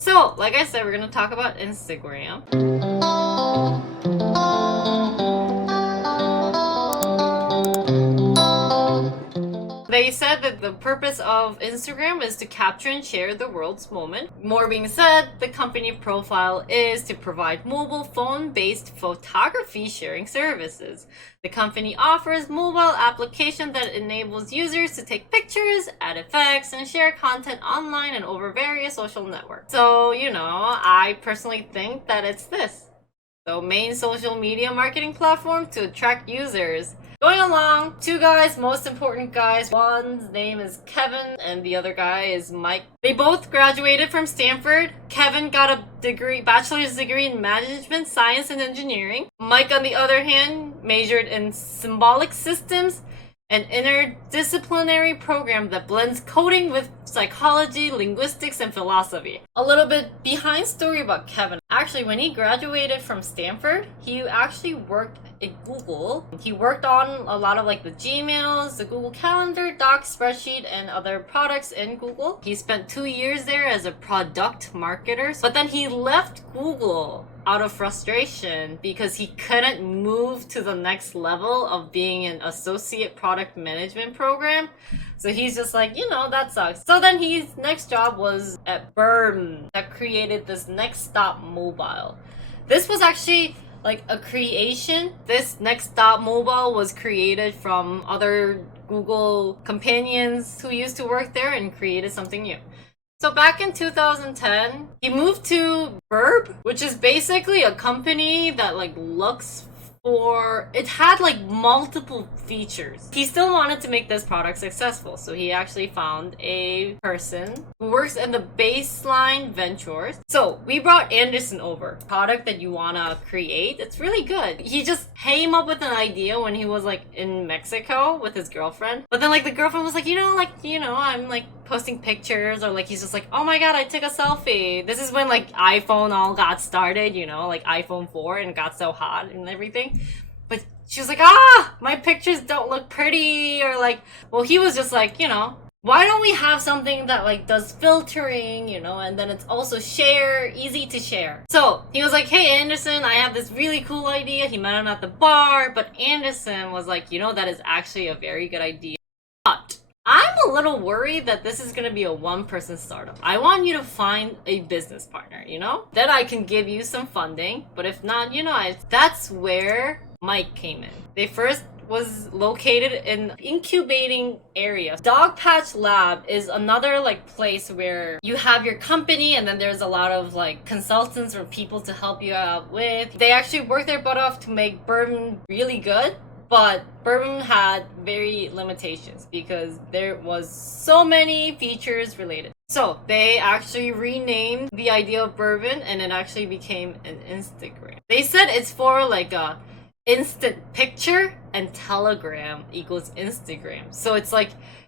So, like I said, we're gonna talk about Instagram. They said that the purpose of Instagram is to capture and share the world's moment. More being said, the company profile is to provide mobile phone-based photography sharing services. The company offers mobile application that enables users to take pictures, add effects, and share content online and over various social networks. So, I personally think that it's this. The main social media marketing platform to attract users. Going along, two guys, most important guys. One's name is Kevin and the other guy is Mike. They both graduated from Stanford. Kevin got a bachelor's degree in management, science, and engineering. Mike, on the other hand, majored in symbolic systems, an interdisciplinary program that blends coding with psychology, linguistics, and philosophy. A little bit behind story about Kevin. Actually, when he graduated from Stanford, he actually worked at Google. He worked on a lot of the Gmails, the Google Calendar, Docs, spreadsheet, and other products in Google. He spent 2 years there as a product marketer, but then he left Google out of frustration because he couldn't move to the next level of being an associate product management program. So he's just like, that sucks. So then his next job was at Burm that created this Next Stop Mobile. This was actually a creation. This Next Stop Mobile was created from other Google companions who used to work there and created something new. So back in 2010, he moved to Burb, which is basically a company that looks for, it had multiple features. He still wanted to make this product successful, so he actually found a person who works in the Baseline Ventures. So we brought Anderson over. Product that you wanna create, it's really good. He just came up with an idea when he was in Mexico with his girlfriend. But then the girlfriend was I'm posting pictures, or he's just oh my god, I took a selfie. This is when iPhone all got started, iPhone 4 and got so hot and everything. But she was my pictures don't look pretty, or well, he was just why don't we have something that does filtering, and then it's also easy to share. So he was hey Anderson, I have this really cool idea. He met him at the bar, but Anderson was that is actually a very good idea. But I'm a little worried that this is gonna be a one-person startup. I want you to find a business partner, Then I can give you some funding, but if not, that's where Mike came in. They first was located in incubating area. Dogpatch Lab is another place where you have your company and then there's a lot of consultants or people to help you out with. They actually work their butt off to make bourbon really good. But bourbon had very limitations because there was so many features related. So they actually renamed the idea of bourbon and it actually became an Instagram. They said it's for a instant picture and telegram equals Instagram. So it's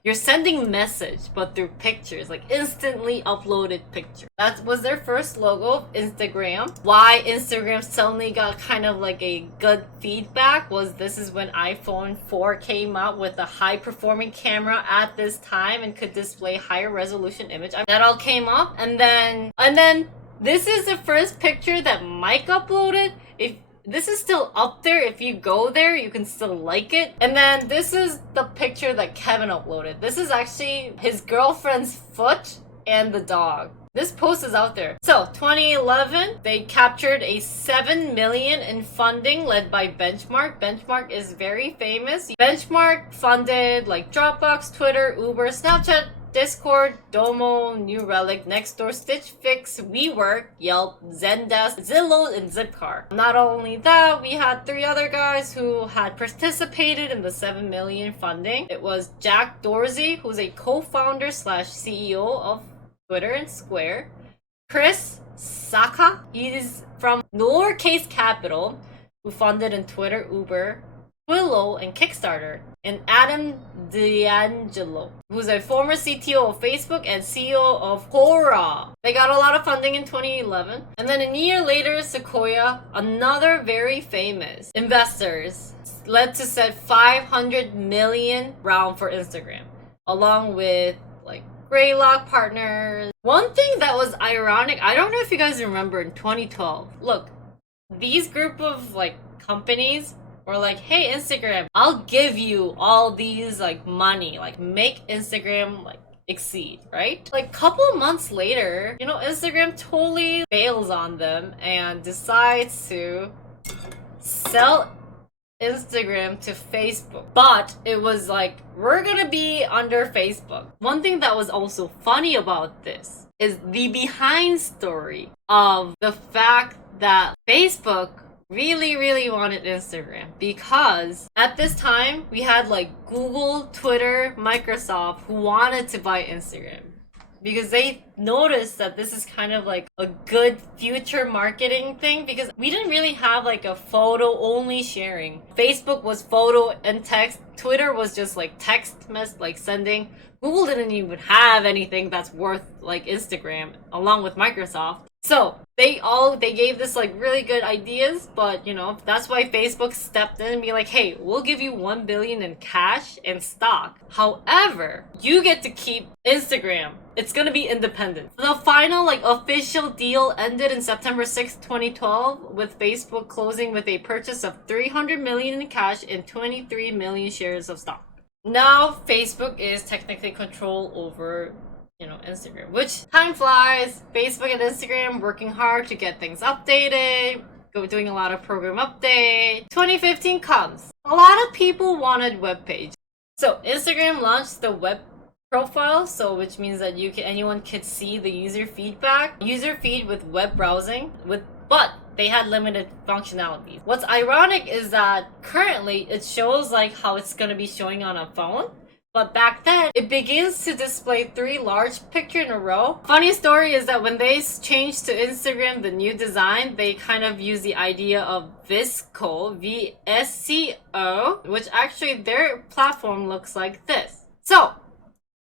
you're sending message but through pictures, instantly uploaded picture. That was their first logo, Instagram. Why Instagram suddenly got kind of a good feedback was this is when iPhone 4 came out with a high performing camera at this time and could display higher resolution image. That all came up, and then this is the first picture that Mike uploaded. This is still up there. If you go there, you can still like it. And then this is the picture that Kevin uploaded. This is actually his girlfriend's foot and the dog. This post is out there. So 2011, they captured a $7 million in funding led by Benchmark. Benchmark is very famous. Benchmark funded Dropbox, Twitter, Uber, Snapchat, Discord, Domo, New Relic, Nextdoor, Stitch Fix, WeWork, Yelp, Zendesk, Zillow, and Zipcar. Not only that, we had 3 other guys who had participated in the $7 million funding. It was Jack Dorsey, who's a co-founder / CEO of Twitter and Square. Chris Saka, he's from Lowercase Capital, who funded in Twitter, Uber, Willow, and Kickstarter. And Adam D'Angelo, who's a former CTO of Facebook and CEO of Quora. They got a lot of funding in 2011. And then a year later, Sequoia, another very famous investors, led to set $500 million round for Instagram, along with Greylock partners. One thing that was ironic, I don't know if you guys remember in 2012. Look, these group of like companies were like, hey Instagram, I'll give you all these like money, like make Instagram like exceed, right? Like couple of months later, you know, Instagram totally bails on them and decides to sell Instagram to Facebook. But it was like, we're gonna be under Facebook. One thing that was also funny about this is the behind story of the fact that Facebook really wanted Instagram, because at this time we had like Google, Twitter, Microsoft who wanted to buy Instagram because they noticed that this is kind of like a good future marketing thing, because we didn't really have like a photo only sharing. Facebook was photo and text, Twitter was just like text like sending. Google didn't even have anything that's worth like Instagram along with Microsoft. So they gave this like really good ideas, but you know, that's why Facebook stepped in and be like, hey, we'll give you 1 billion in cash and stock. However, you get to keep Instagram. It's gonna be independent. The final like official deal ended in September 6th, 2012, with Facebook closing with a purchase of 300 million in cash and 23 million shares of stock. Now Facebook is technically control over, you know, Instagram, which time flies. Facebook and Instagram working hard to get things updated, doing a lot of program update. 2015 comes. A lot of people wanted web page. So Instagram launched the web profile, so which means that anyone could see the user feed with web browsing, but they had limited functionality. What's ironic is that currently it shows like how it's gonna be showing on a phone, but back then it begins to display 3 large pictures in a row. Funny story is that when they changed to Instagram, the new design, they kind of use the idea of VSCO, VSCO, which actually their platform looks like this. So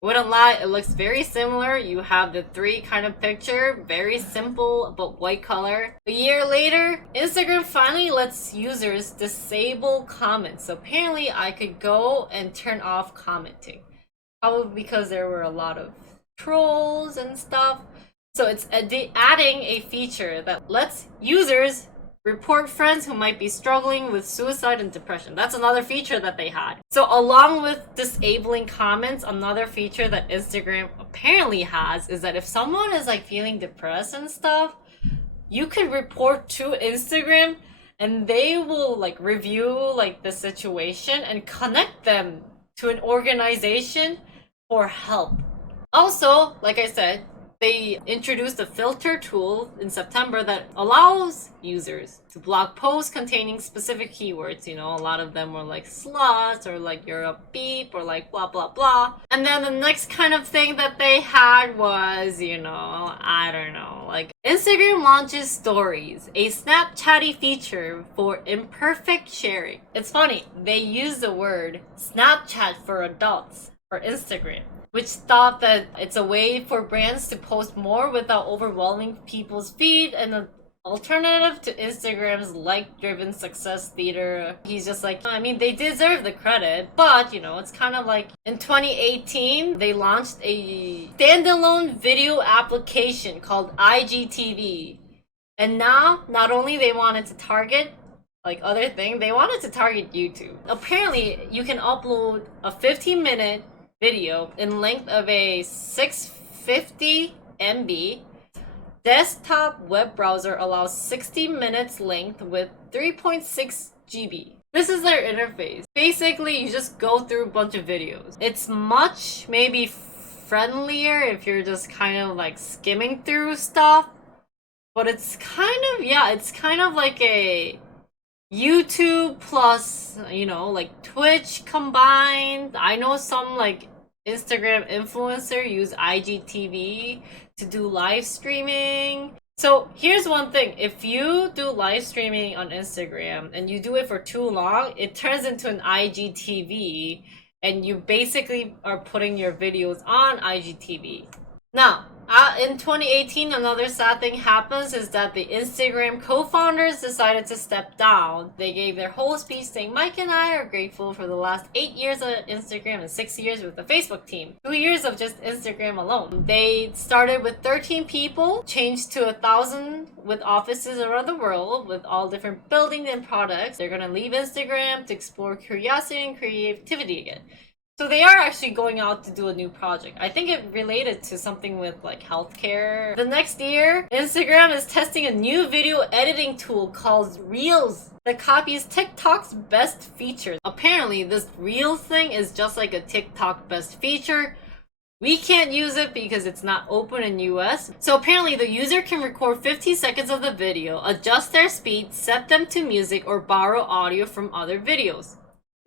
wouldn't lie, it looks very similar. You have the 3 kind of picture, very simple but white color. A year later, Instagram finally lets users disable comments. So apparently I could go and turn off commenting. Probably because there were a lot of trolls and stuff. So it's adding a feature that lets users report friends who might be struggling with suicide and depression. That's another feature that they had. So along with disabling comments, another feature that Instagram apparently has is that if someone is like feeling depressed and stuff, you could report to Instagram and they will like review like the situation and connect them to an organization for help. Also, like I said, they introduced a filter tool in September that allows users to block posts containing specific keywords. You know, a lot of them were like sluts or like you're a beep or like blah blah blah. And then the next kind of thing that they had was, you know, I don't know, like Instagram launches stories, a Snapchatty feature for imperfect sharing. It's funny, they use the word Snapchat for adults for Instagram, which thought that it's a way for brands to post more without overwhelming people's feed, and an alternative to Instagram's like-driven success theater. He's just like, I mean, they deserve the credit, but, you know, it's kind of like in 2018, they launched a standalone video application called IGTV. And now, not only they wanted to target like other thing, they wanted to target YouTube. Apparently, you can upload a 15-minute video in length of a 650 MB. Desktop web browser allows 60 minutes length with 3.6 GB. This is their interface. Basically, you just go through a bunch of videos. It's much maybe friendlier if you're just kind of like skimming through stuff, but it's kind of, yeah, it's kind of like a YouTube plus, you know, like Twitch combined. I know some like Instagram influencer use IGTV to do live streaming. So here's one thing, if you do live streaming on Instagram and you do it for too long, it turns into an IGTV and you basically are putting your videos on IGTV. Now, In 2018, another sad thing happens is that the Instagram co-founders decided to step down. They gave their whole speech saying, Mike and I are grateful for the last 8 years of Instagram and 6 years with the Facebook team. 2 years of just Instagram alone. They started with 13 people, changed to 1,000 with offices around the world with all different buildings and products. They're gonna leave Instagram to explore curiosity and creativity again. So they are actually going out to do a new project. I think it related to something with like healthcare. The next year, Instagram is testing a new video editing tool called Reels that copies TikTok's best features. Apparently, this Reels thing is just like a TikTok best feature. We can't use it because it's not open in US. So apparently the user can record 50 seconds of the video, adjust their speed, set them to music, or borrow audio from other videos.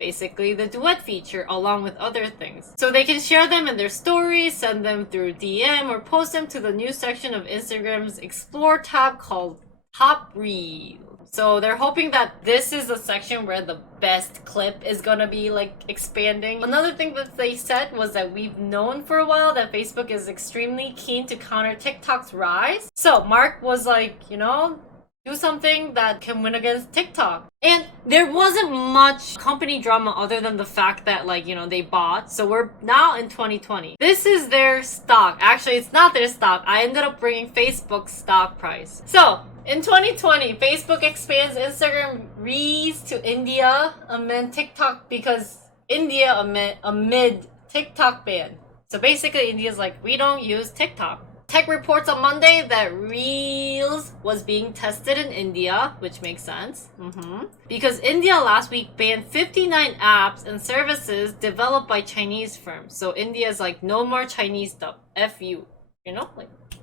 Basically the duet feature along with other things. So they can share them in their stories, send them through DM, or post them to the new section of Instagram's Explore tab called Top Reel. So they're hoping that this is the section where the best clip is gonna be like expanding. Another thing that they said was that we've known for a while that Facebook is extremely keen to counter TikTok's rise. So Mark was like, do something that can win against TikTok. And there wasn't much company drama other than the fact that they bought. So we're now in 2020. This is their stock. Actually, it's not their stock. I ended up bringing Facebook's stock price. So in 2020, Facebook expands Instagram Reels to India amid TikTok because India amid TikTok ban. So basically India's like, we don't use TikTok. Tech reports on Monday that Reels was being tested in India, which makes sense. Because India last week banned 59 apps and services developed by Chinese firms. So India's like, no more Chinese stuff. F you.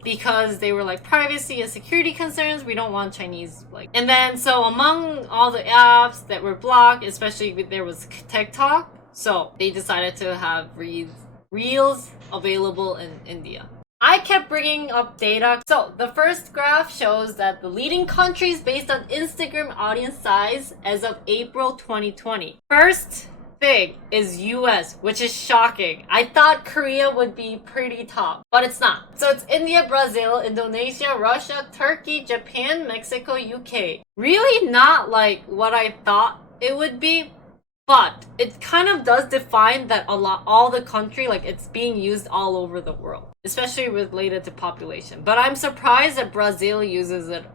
Because they were like privacy and security concerns, we don't want Chinese And then so among all the apps that were blocked, especially there was TikTok, so they decided to have Reels available in India. I kept bringing up data. So the first graph shows that the leading countries based on Instagram audience size as of April 2020. First thing is US, which is shocking. I thought Korea would be pretty top, but it's not. So it's India, Brazil, Indonesia, Russia, Turkey, Japan, Mexico, UK. Really not like what I thought it would be. But it kind of does define that all the country, it's being used all over the world, especially related to population. But I'm surprised that Brazil uses it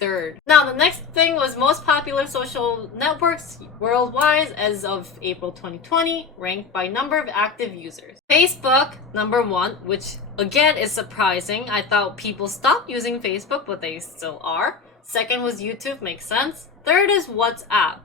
third. Now, the next thing was most popular social networks worldwide as of April 2020, ranked by number of active users. Facebook, number 1, which again is surprising. I thought people stopped using Facebook, but they still are. Second was YouTube, makes sense. Third is WhatsApp.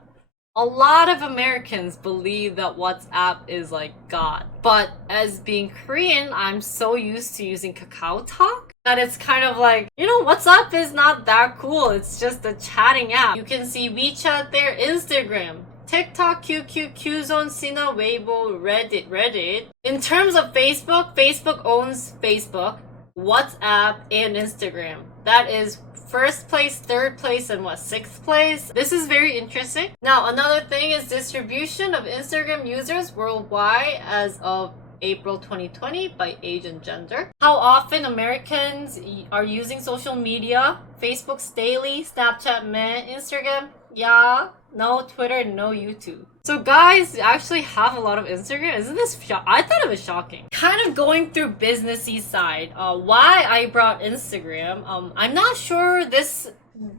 A lot of Americans believe that WhatsApp is God. But as being Korean, I'm so used to using KakaoTalk that it's kind of WhatsApp is not that cool. It's just a chatting app. You can see WeChat there, Instagram, TikTok, QQ, Qzone, Sina, Weibo, Reddit. In terms of Facebook, Facebook owns Facebook, WhatsApp, and Instagram. That is first place, third place, and sixth place. This is very interesting. Now, another thing is distribution of Instagram users worldwide as of April 2020 by age and gender. How often Americans are using social media? Facebook's daily, Snapchat, Meh, Instagram, yeah, no Twitter, no YouTube. So guys actually have a lot of Instagram. Isn't this I thought it was shocking. Kind of going through businessy side. Why I brought Instagram. I'm not sure this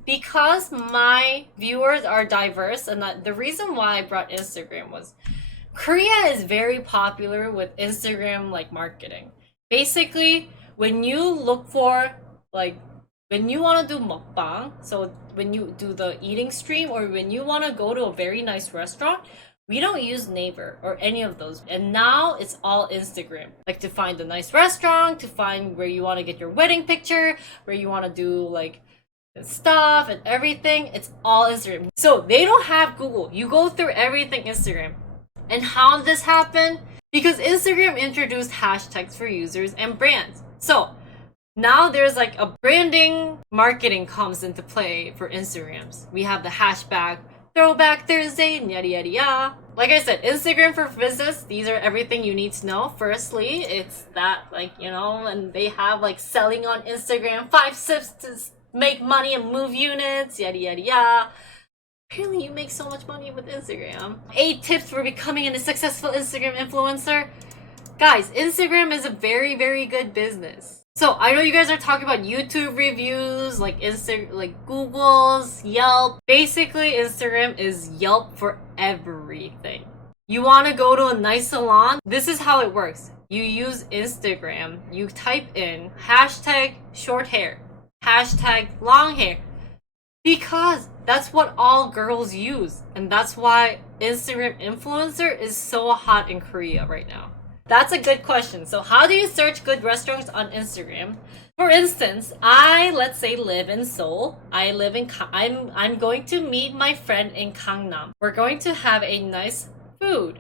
because my viewers are diverse, and the reason why I brought Instagram was Korea is very popular with Instagram marketing. Basically, when you look for when you want to do mukbang, so when you do the eating stream or when you want to go to a very nice restaurant, we don't use Naver or any of those. And now it's all Instagram. To find a nice restaurant, to find where you want to get your wedding picture, where you want to do stuff and everything, it's all Instagram. So they don't have Google. You go through everything Instagram. And how did this happen? Because Instagram introduced hashtags for users and brands. So now there's a branding marketing comes into play for Instagrams. We have the hashtag Throwback Thursday, yada yada yada. Like I said, Instagram for business, these are everything you need to know. Firstly, it's that, like, you know, and they have like selling on Instagram, 5 steps to make money and move units, yada yada yada. Apparently you make so much money with Instagram. 8 tips for becoming a successful Instagram influencer. Guys, Instagram is a very, very good business. So I know you guys are talking about YouTube reviews, like Google's, Yelp. Basically, Instagram is Yelp for everything. You want to go to a nice salon? This is how it works. You use Instagram. You type in hashtag short hair, hashtag long hair, because that's what all girls use, and that's why Instagram influencer is so hot in Korea right now. That's a good question. So how do you search good restaurants on Instagram? For instance, let's say live in Seoul. I'm going to meet my friend in Gangnam. We're going to have a nice food.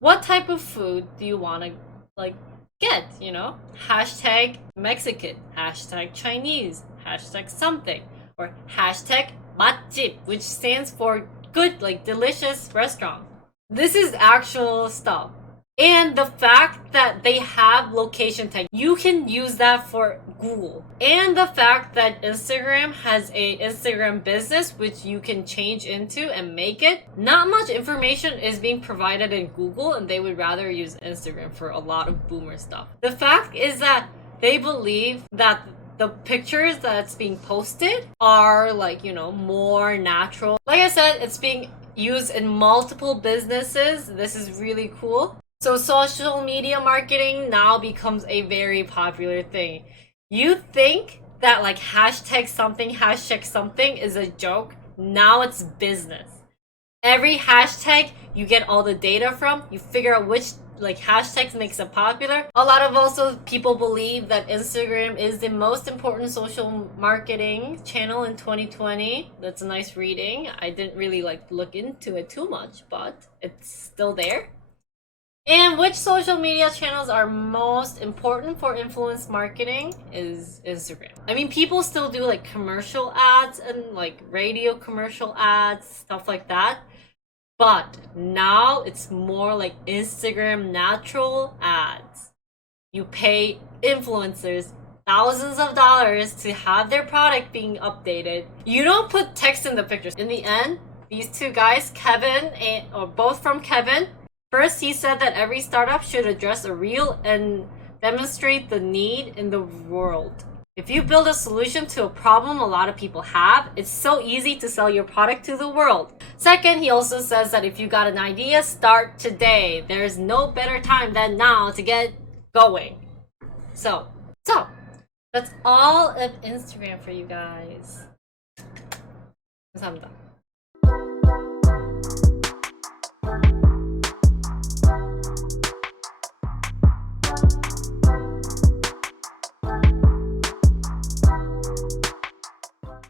What type of food do you want to get, you know? Hashtag Mexican, hashtag Chinese, hashtag something, or hashtag 맛집, which stands for good, delicious restaurant. This is actual stuff. And the fact that they have location tag, you can use that for Google. And the fact that Instagram has a Instagram business, which you can change into and make it. Not much information is being provided in Google, and they would rather use Instagram for a lot of boomer stuff. The fact is that they believe that the pictures that's being posted are more natural. Like I said, it's being used in multiple businesses. This is really cool. So social media marketing now becomes a very popular thing. You think that hashtag something is a joke? Now it's business. Every hashtag you get all the data from, you figure out which hashtags makes it popular. A lot of also people believe that Instagram is the most important social marketing channel in 2020. That's a nice reading. I didn't really look into it too much, but it's still there. And which social media channels are most important for influence marketing is Instagram. I mean, people still do commercial ads and radio commercial ads, stuff like that. But now it's more Instagram natural ads. You pay influencers thousands of dollars to have their product being updated. You don't put text in the pictures. In the end, these two guys, both from Kevin. First, he said that every startup should address a real and demonstrate the need in the world. If you build a solution to a problem a lot of people have, it's so easy to sell your product to the world. Second, he also says that if you got an idea, start today. There's no better time than now to get going. So that's all of Instagram for you guys. 감사합니다.